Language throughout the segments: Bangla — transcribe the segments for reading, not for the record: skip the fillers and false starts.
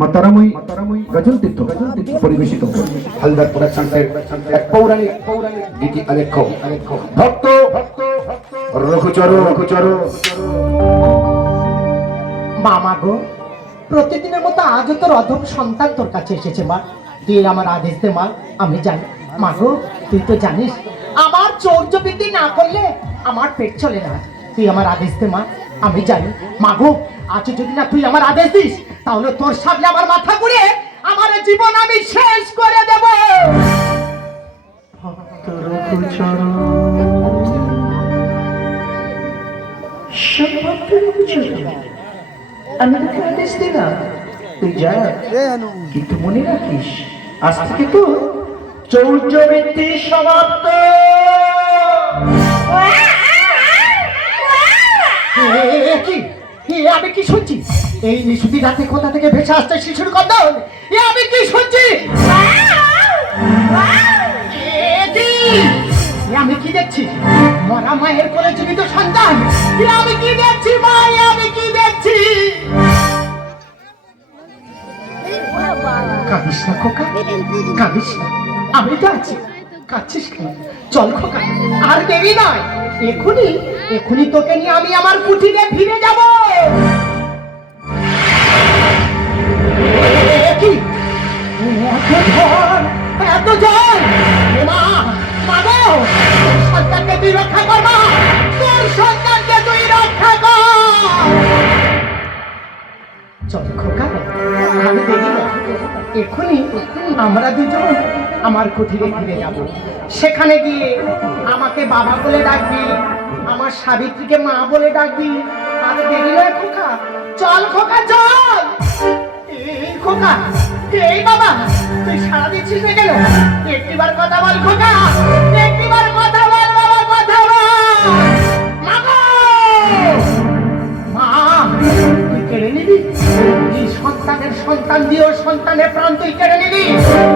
মাতারাময়ী গজল তীর্থ পরিবেশিত হালদার প্রোডাকশনসের এক পৌরাণিক গীতি আলেখ্য ভক্ত রঘুচর। মামা গো, প্রতিদিনের মতো আজও তোর অধম সন্তান তোর কাছে এসেছে মা। তুই আমার আদেশ দে মা, আমি জানি। মা গো, তুই তো জানিস আমার চৌর্য বৃদ্ধি না করলে আমার পেট চলে না। তুই আমার আদেশ দে মা, আমি জানি। মা গো, আজ যদি না তুই আমার আদেশ দিস তাহলে তোর সামনে আমার মাথা ঘুরে আমার জীবন আমি শেষ করে দেব। আমি তোকে আদেশ দিলাম, তুই যা, কিন্তু মনে রাখিস আজ থেকে তো চৌর্য বৃত্তি সমাপ্ত। আমি কি শুনছি? এই নিশুতি রাতে কোথা থেকে ভেসে আসছে শিশুর কন্দন? আমি কি শুনছি? আমি কি দেখছি? মরা মায়ের কোলে জীবিত সন্তান। আমি কি দেখছি ভাই? আমি কি দেখছি? কাঁদিস না খোকা, কাঁদিস না, আমি তো আছি। কাঁদছিস কেন? চল খোকা, আর দেরি নয়। এখনই তোকে নিয়ে আমি আমার কুঠিরে ফিরে যাব। এত জল! মা গো, সন্তানকে তুই রক্ষা কর মা, তোর সন্তানকে তুই রক্ষা কর। চল খোকা, আর দেরি নয়। এখনই আমরা দুজন আমার কুঠিরে ফিরে যাব। সেখানে গিয়ে আমাকে বাবা বলে ডাকবি, আমার সাবিত্রীকে মা বলে ডাকবি। আর দেরি নয় খোকা, চল খোকা চল। এই খোকা, এই বাবা, তুই সারা দিচ্ছিস না কেন? একটিবার কথা বল খোকা, একটিবার কথা বল বাবা, কথা বল। মা গো, মা, তুই কেড়ে নিবি এই সন্তানের সন্তান দিয়েও সন্তানের প্রাণ তুই কেড়ে নিবি।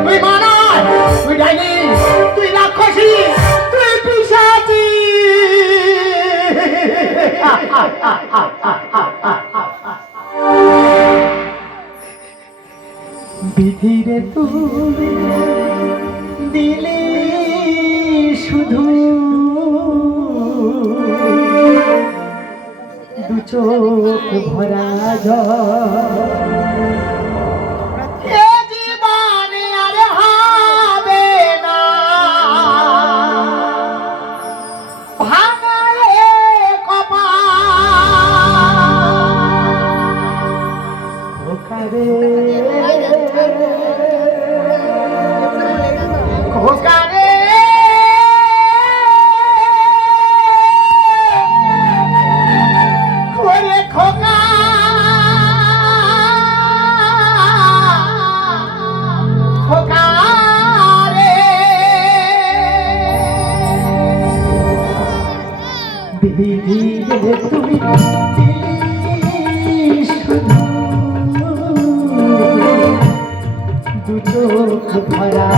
তুই মা নয়, তুই ডাইনি, তুই রাক্ষসী, তুই পিশাচী। বিধিরে তুই দিলি শুধু দু চোখ ভরা জীবনে আর হবে না ভাঙালে কপাল। খোকারে খোরে খোকা, খোকারে বিধি গেলে তুমি শুধু দু চোখ ভরা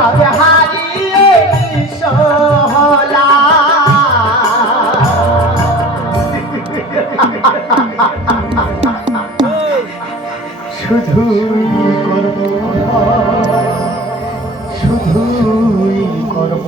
সব হারিয়ে নিঃসহলা শুধুই করব শুধুই করব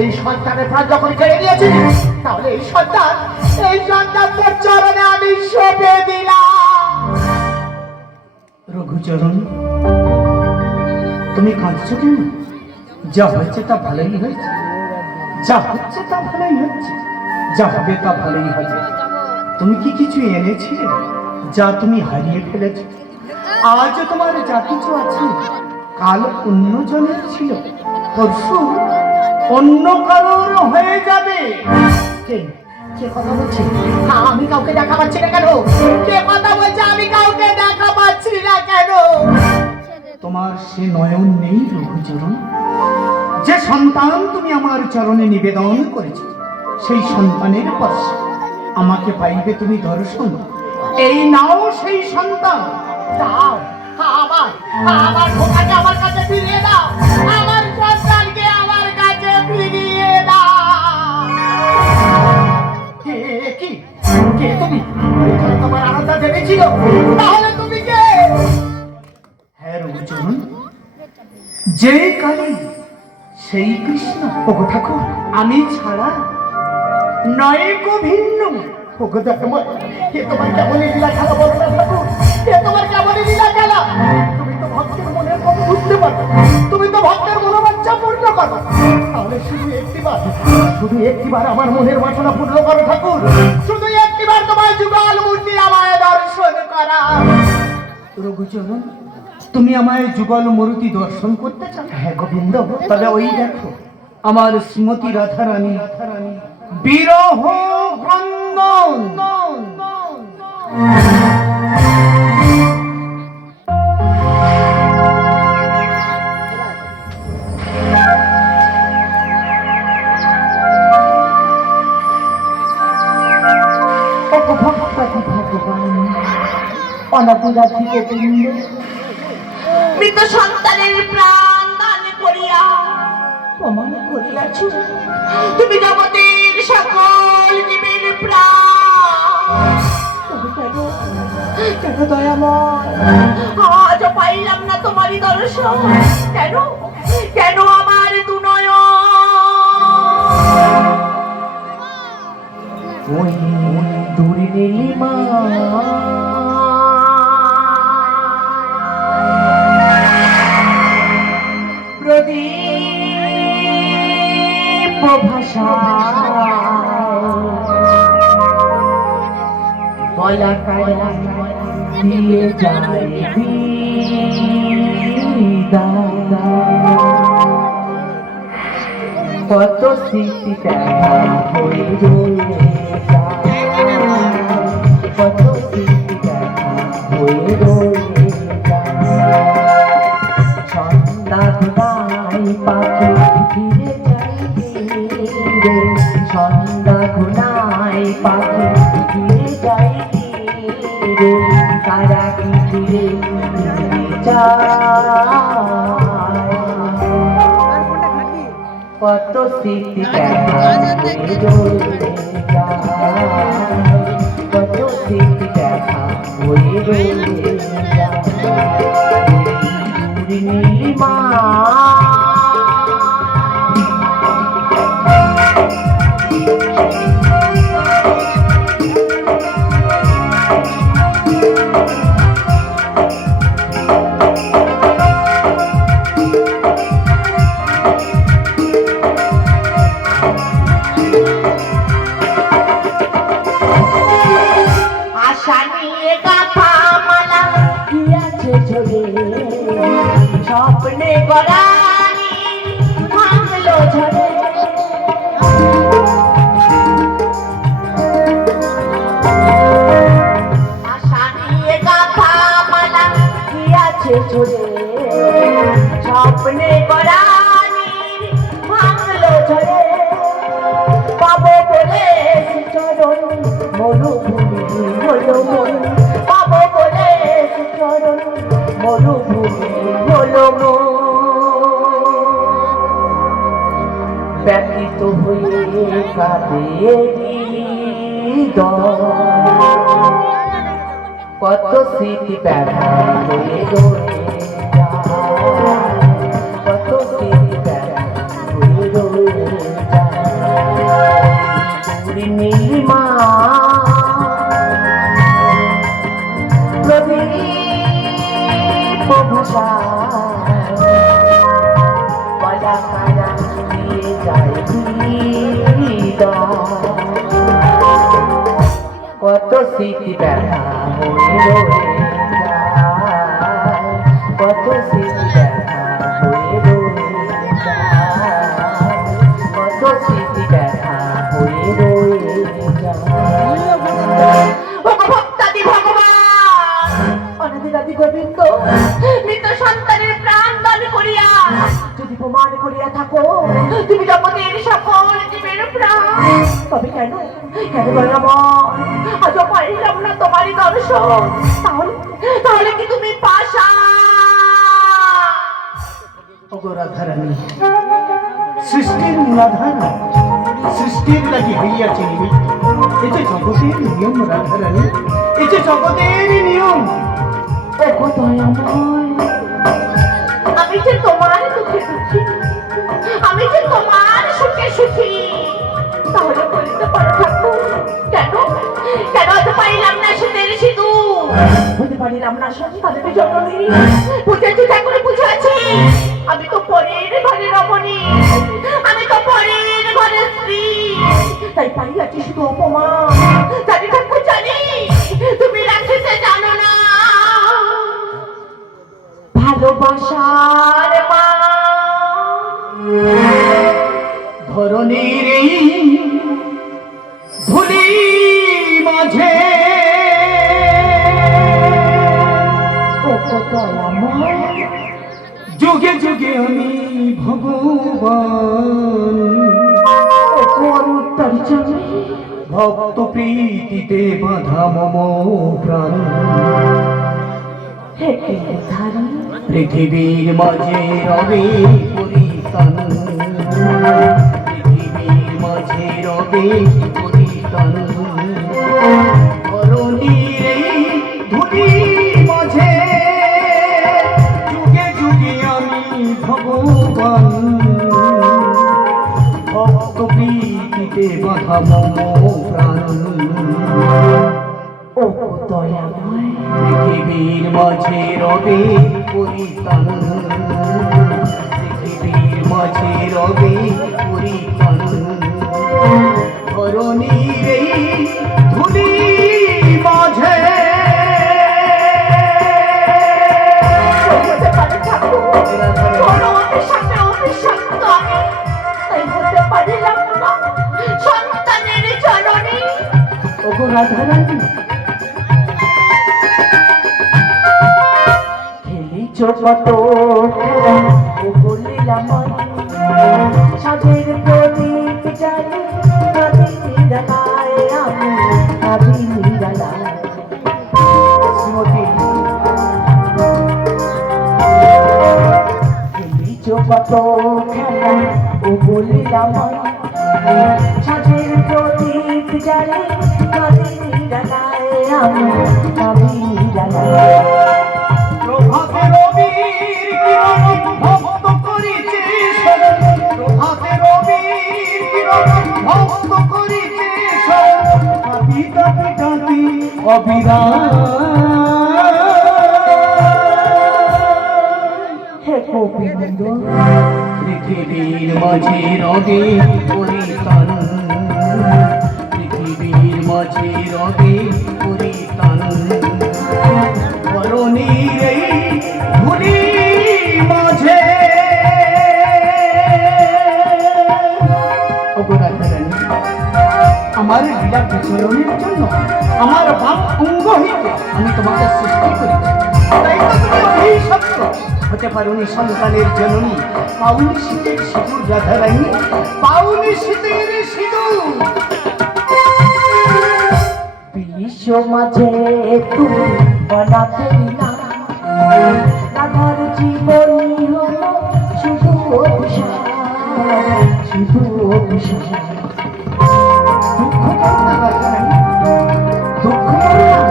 এই সন্তানের প্রাণ যখন কেড়ে নিয়েছিস তাহলে এই সন্তানদের চরণে আমি সঁপে দিলাম। রঘুচরণ, তুমি কাঁদছো কেন? যা হয়েছে তা ভালোই হয়েছে, যা হচ্ছে তা ভালোই হচ্ছে, যা হবে তা ভালোই হবে। তুমি কি কিছু এনেছিলে যা তুমি হারিয়ে ফেলেছো? আজ তোমার যা কিছু আছে কাল অন্য জনের ছিল, পরশু অন্য কারোর হয়ে যাবে। কে কথা বলছে? আমি কাউকে দেখা পাচ্ছি না কেন? কে কথা বলছে? আমি কাউকে দেখা পাচ্ছি না কেন? তোমার সে নয়ন নেই রঘুচরণ? যে সন্তান তুমি আমার চরণে নিবেদন করেছো, সেই সন্তানের পাশে আমাকে পাইবে তুমি দর্শন। এই নাও সেই সন্তান। দাও আমার খোকাকে আমার কাছে ফিরিয়ে দাও, আমার সন্তানকে আমার কাছে ফিরিয়ে দাও। কে তুমি? এখানে তোমার আলাদা জেনেছিল, তাহলে তুমি কে? হ্যাঁ রঘুচরণ, যে কালী সেই কৃষ্ণ। ওগো ঠাকুর, আমি ছাড়া নয় কো ভিন্ন। ওগো ঠাকুর, কে তোমার কেমনই লীলা খেলা বলো না ঠাকুর, কে তোমার কেমনই লীলা খেলা? তুমি তো ভক্তের মনের কথা বুঝতে পারো, তুমি তো ভক্তের মনোবাঞ্ছা পূর্ণ করো। তাহলে শুধু একটিবার আমার মনের বাসনা পূর্ণ করো ঠাকুর, শুধু একটিবার তোমার যুগল মূর্তি আমায় দর্শন করা। রঘুচরণ, তুমি আমায় যুগল মূর্তি দর্শন করতে চাও? হ্যাঁ গোবিন্দ, তবে ওই দেখো আমার শ্রীমতী রাধারানী বিরহ ক্রন্দন। মৃত সন্তানের প্রাণ দান করিয়া প্রমাণ করিয়াছ তুমি জগতের সকল জীবের প্রাণ। কেন দয়াময় আজ পাইলাম না তোমারই দর্শন? কেন কেন আমার দুনয়ন ওই দূরে নীলিমা প্রদীপ ভাষা বলা কায়া দিয়ে যায় কত স্মৃতি দেখা হয়ে রয়ে কত স্মৃতি দেখা হয়ে রয়ে সন্ধ্যা ঘুমাই পাখি ফিরে যাই রে, সন্ধ্যা ঘুমাই পাখি ফিরে যাই রে, তারা কি ফিরে কত স্মৃতি দেখা কত স্মৃতি দেখা হয়ে রয়ে নীলিমা স্বপ্নে গড়ানি ভাঙলো ঝড়ে আশা নিয়ে গাথা মালা দিয়াছে ঝরে স্বপ্নে গড়ানি ভাঙলো ঝরে পাবো বলে চরণ মরুভূমি হলো মন পাবো বলে চরণ মরুভূমি হলো মন ব্যতীত হয়ে কাঁদে কত স্মৃতি ব্যথা হয়ে রয়ে যায় কত স্মৃতি ব্যথা হয়ে রয়ে যায় নীলিমা প্রদীপ ভাষা বলা কারা দিয়ে যায় কত স্মৃতি ব্যথা হয়ে রয়ে যায় কত স্মৃতি ব্যথা হয়ে রয়ে যায় কত স্মৃতি ব্যথা হয়ে রয়ে যায় ভক্তাদি ভগবান অনাদিরাদি গোবিন্দ মৃত সন্তানের প্রাণ দান করিয়া যদি প্রমাণ করিয়া থাকো তুমি জগতের সকল জীবের প্রাণ তবে কেন কেন দয়াময় আজ পাইলাম না তোমারই দর্শন তাহলে তাহলে কি তুমি পাশা ওগো রাধারানী সৃষ্টির মূলাধার সৃষ্টির লাগি হইয়াছে নিমিত্ত এই যে জগতের নিয়ম রাধারানী এই যে জগতের নিয়ম ওগো দয়াময় আমি যে তোমার দুঃখে দুঃখী আমি যে তোমার সুখে সুখী তাহলে বলিতে পারো ঠাকুর কেন কেন আজ পাইলাম না শীতের সিঁদুর হতে পারিলাম না সন্তানের জননী বুঝেছি ঠাকুর বুঝেছি আমি তো পরের ঘরে রমণী আমি তো পরের ঘরের স্ত্রী তাই পাইয়াছি শুধু অপমান জানি ঠাকুর জানি তুমি রাখিতে জানো না ভালোবাসার মা ধরণীর এই ধুলি মাঝে যুগে যুগে আমি ভগবান ভক্ত প্রীতিতে বাধা মম প্রাণ পৃথিবীর মাঝে রবে পরিতান পৃথিবীর মাঝে রবে পরিতান ধরণীর এই ধুলি মাঝে যুগে যুগে আমি ভগবান ভক্ত প্রীতিতে বাধা মম প্রাণ ও দয়াময় পৃথিবীর মাঝে রবে পরিতান পৃথিবীর মাঝে রবে পরিতান ধরণীর এই ধুলি মাঝে হতে পারে ঠাকুর কোনো অভিশাপে অভিশপ্ত আমি তাই হতে পারিলাম না সন্তানের জননী ওগো রাধারানী কত খেলা ও বলিলাম সাজের প্রদীপ জানি কাঁদি নিরালায় আমি কাঁদি নিরালায় শ্রীমতী খেলিছ কত খেলা ও বলিলাম সাজের প্রদীপ জানি কাঁদি নিরালায় আমি কাঁদি নিরালায় প্রভাতে রবির কিরণ ভক্ত করিছে স্মরণ প্রভাতে রবির কিরণ ভক্ত করিছে স্মরণ কাঁদি কাঁদি কাঁদি অবিরাম হে গোবিন্দ পৃথিবীর মাঝে রবে পরিতান পৃথিবীর মাঝে রবে পরিতান ধরণীর এই ধুলি চলনের জন্য আমার বাপ অঙ্গ হইতে আমি তোমাকে সৃষ্টি করেছি। তাই তো তুমি অভিশপ্ত হতে পারোনি সন্তানের জননী। পাউনি শীতের সিঁদুর রাধা রানী, পাউনি শীতের সিঁদুর। বিশ্ব মাঝে তুমি বানাতে না, রাধার জীবনী হলো শুধু অভিশাপ, শুধু অভিশাপ। দুঃখ করো না রাধা রানী, দুঃখ করো না।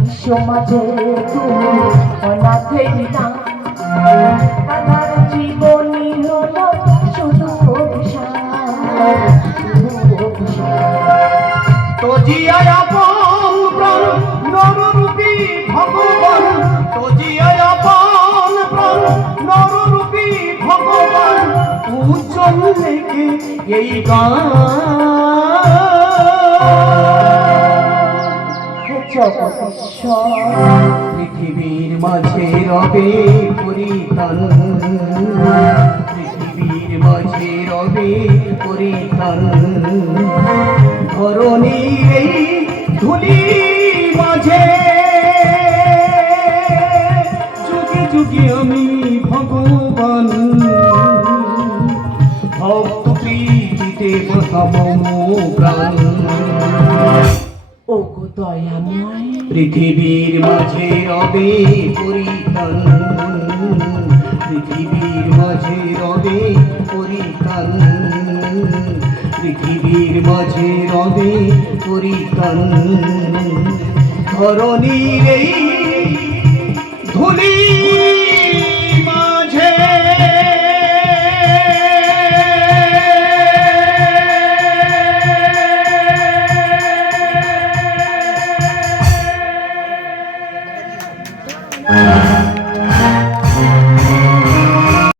বিশ্ব মাঝে তুমি বানাতে না, রাধার জীবনী হলো শুধু অভিশাপ, শুধু অভিশাপ। তজিয়ায় আপন প্রাণ নররূপী ভগবান, তজিয়ায় আপন প্রাণ নররূপী ভগবান, উজ্জ্বল লেগে এই গান। হে জগদীশ্বর, পৃথিবীর মাঝে রবে পরিত্রাণ, পৃথিবীর মাঝে রবে পরিত্রাণ। ধরণীর এই ধুলি মাঝে যুগে যুগে আমি ভগবান, ভক্ত প্রীতিতে বসাবো প্রাণ। ও গো দয়াময়, পৃথিবীর মাঝে রবে পরিত্রাণ, পৃথিবীর মাঝে রবে পরিত্রাণ, পৃথিবীর মাঝে রবে পরিত্রাণ। ধরণীর এই ধুলি